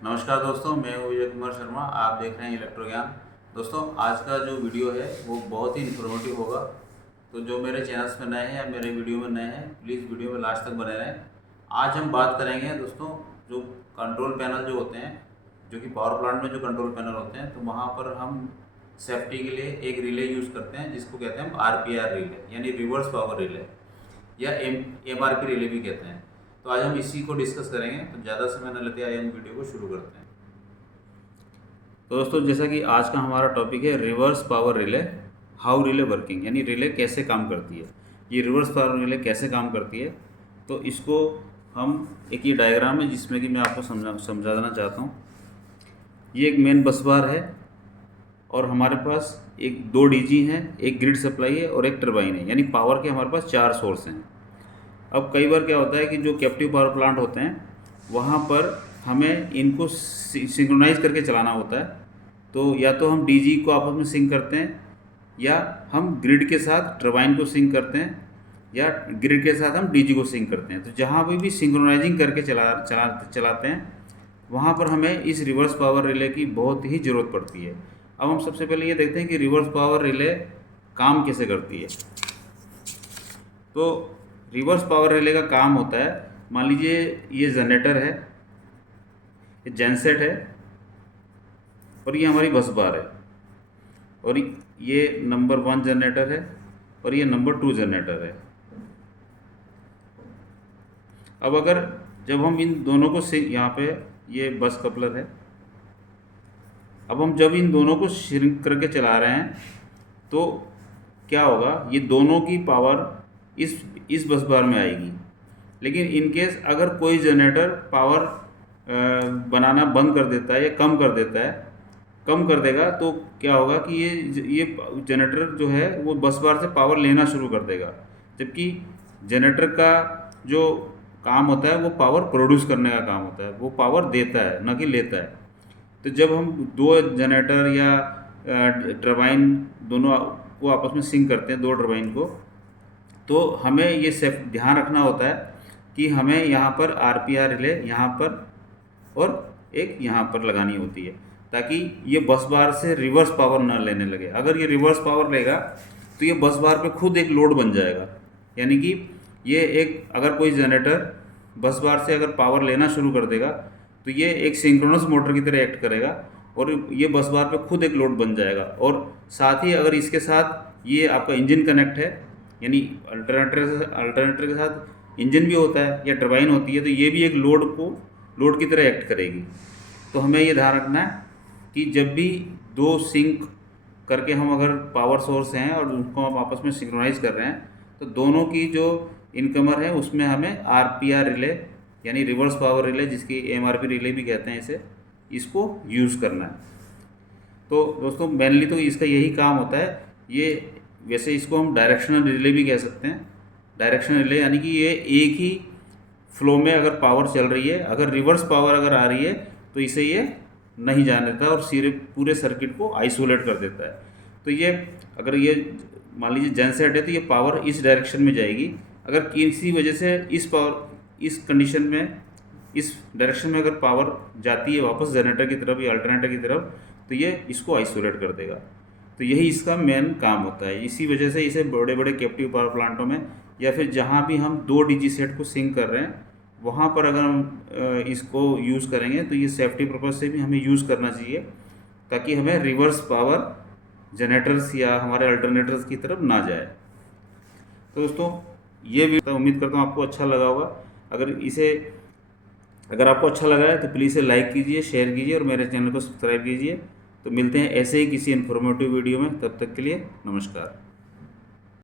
नमस्कार दोस्तों, मैं हूं विजय कुमार शर्मा। आप देख रहे हैं इलेक्ट्रो ज्ञान। दोस्तों, आज का जो वीडियो है वो बहुत ही इन्फॉर्मेटिव होगा। तो जो मेरे चैनल्स में नए हैं या मेरे वीडियो में नए हैं, प्लीज़ वीडियो में लास्ट तक बने रहें। आज हम बात करेंगे दोस्तों, जो कंट्रोल पैनल जो होते हैं, जो कि पावर प्लांट में जो कंट्रोल पैनल होते हैं, तो वहाँ पर हम सेफ्टी के लिए एक रिले यूज़ करते हैं जिसको कहते हैं हम RPR रिले, यानी रिवर्स पावर रिले, या MRP रिले भी कहते हैं। तो आज हम इसी को डिस्कस करेंगे। तो ज़्यादा समय न लेते आइए हम वीडियो को शुरू करते हैं। तो दोस्तों, जैसा कि आज का हमारा टॉपिक है reverse power relay, how relay working, यानी रिले कैसे काम करती है। ये रिवर्स पावर रिले कैसे काम करती है, तो इसको हम एक ये डायग्राम है जिसमें कि मैं आपको समझा देना चाहता हूँ। ये एक मेन बस बार है और हमारे पास एक 2 DG हैं, एक ग्रिड सप्लाई है और एक टरबाइन है, यानी पावर के हमारे पास 4 सोर्स हैं। अब कई बार क्या होता है कि जो कैप्टिव पावर प्लांट होते हैं वहाँ पर हमें इनको सिंक्रोनाइज करके चलाना होता है। तो या तो हम DG को आपस में सिंक करते हैं, या हम ग्रिड के साथ टरबाइन को सिंक करते हैं, या ग्रिड के साथ हम DG को सिंक करते हैं। तो जहाँ भी सिंक्रोनाइजिंग करके चलाते हैं वहाँ पर हमें इस रिवर्स पावर रिले की बहुत ही ज़रूरत पड़ती है। अब हम सबसे पहले ये देखते हैं कि रिवर्स पावर रिले काम कैसे करती है। तो रिवर्स पावर रिले का काम होता है, मान लीजिए ये जनरेटर है, ये जेनसेट है और ये हमारी बस बार है, और ये नंबर 1 जनरेटर है और ये नंबर 2 जनरेटर है। अब अगर जब हम इन दोनों को यहाँ पे ये बस कपलर है, अब हम जब इन दोनों को श्रिंक करके चला रहे हैं तो क्या होगा, ये दोनों की पावर इस बस बार में आएगी। लेकिन इन केस अगर कोई जनरेटर पावर बनाना बंद कर देता है या कम कर देता है, कम कर देगा, तो क्या होगा कि ये जनरेटर जो है वो बस बार से पावर लेना शुरू कर देगा। जबकि जनरेटर का जो काम होता है वो पावर प्रोड्यूस करने का काम होता है, वो पावर देता है ना कि लेता है। तो जब हम 2 जनरेटर या टरबाइन दोनों को आपस में सिंक करते हैं, 2 टरबाइन को, तो हमें ये ध्यान रखना होता है कि हमें यहाँ पर RPR रिले यहाँ पर और एक यहाँ पर लगानी होती है, ताकि ये बस बार से रिवर्स पावर ना लेने लगे। अगर ये रिवर्स पावर लेगा तो ये बस बार पे खुद एक लोड बन जाएगा, यानी कि ये एक अगर कोई जनरेटर बस बार से अगर पावर लेना शुरू कर देगा तो ये एक सिंक्रोनस मोटर की तरह एक्ट करेगा और ये बस बार पे खुद एक लोड बन जाएगा। और साथ ही अगर इसके साथ ये आपका इंजन कनेक्ट है, यानी अल्टरनेटर के साथ इंजन भी होता है या टरबाइन होती है, तो ये भी एक लोड की तरह एक्ट करेगी। तो हमें ये ध्यान रखना है कि जब भी 2 सिंक करके हम अगर पावर सोर्स हैं और उनको हम आपस में सिंक्रोनाइज कर रहे हैं, तो दोनों की जो इनकमर है उसमें हमें RPR रिले, यानी रिवर्स पावर रिले, जिसकी MRP रिले भी कहते हैं इसको यूज़ करना है। तो दोस्तों, मेनली तो इसका यही काम होता है। ये वैसे इसको हम डायरेक्शनल रिले भी कह सकते हैं। डायरेक्शनल रिले यानी कि ये एक ही फ्लो में अगर पावर चल रही है, अगर रिवर्स पावर अगर आ रही है तो इसे ये नहीं जाने देता और सिर्फ पूरे सर्किट को आइसोलेट कर देता है। तो ये अगर ये मान लीजिए जेनसेट है तो ये पावर इस डायरेक्शन में जाएगी। अगर किसी वजह से इस कंडीशन में इस डायरेक्शन में अगर पावर जाती है वापस जनरेटर की तरफ या अल्टरनेटर की तरफ, तो ये इसको आइसोलेट कर देगा। तो यही इसका मेन काम होता है। इसी वजह से इसे बड़े बड़े कैप्टिव पावर प्लांटों में या फिर जहाँ भी हम 2 DG सेट को सिंक कर रहे हैं वहाँ पर अगर हम इसको यूज़ करेंगे तो ये सेफ्टी पर्पज़ से भी हमें यूज़ करना चाहिए, ताकि हमें रिवर्स पावर जनरेटर्स या हमारे अल्टरनेटर्स की तरफ ना जाए। तो दोस्तों, ये भी उम्मीद करता हूँ आपको अच्छा लगा होगा। अगर आपको अच्छा लगा है तो प्लीज़ इसे लाइक कीजिए, शेयर कीजिए और मेरे चैनल को सब्सक्राइब कीजिए। तो मिलते हैं ऐसे ही किसी इन्फॉर्मेटिव वीडियो में। तब तक के लिए नमस्कार।